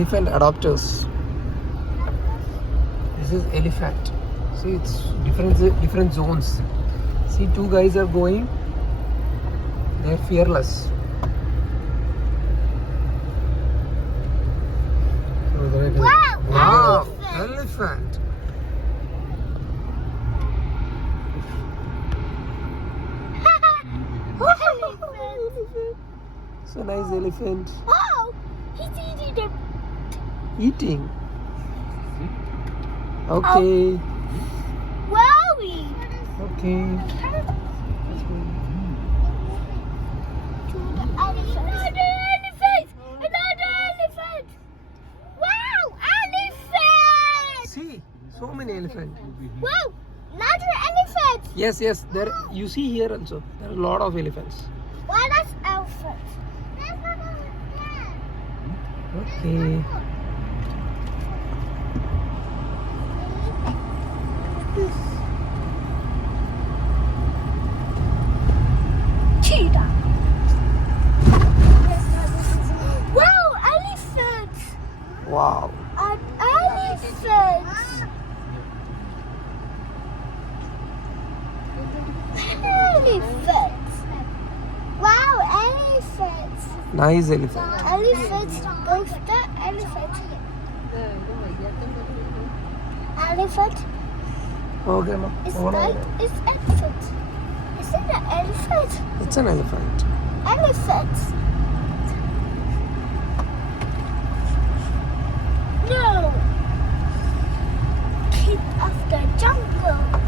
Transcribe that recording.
elephant adopters. This is elephant. See, it's different zones. See, two guys are going. They're fearless. Wow! Elephant. So nice elephant. Oh, he's eating them. Eating. Okay. Wowie! Okay. Another elephant! Another elephant! Wow! Elephant! See, so many elephants. Wow! Another elephant! Yes. There. You see here also. There are a lot of elephants. What is elephant? Okay. Cheetah. Wow! Elephant! Wow. An elephant! Elephant! Wow! Elephant! Nice elephant. Elephant! Both the elephant. Elephant Okay, ma. is like it's elephant. Is it an elephant? It's an elephant. Elephant. No. King of the jungle.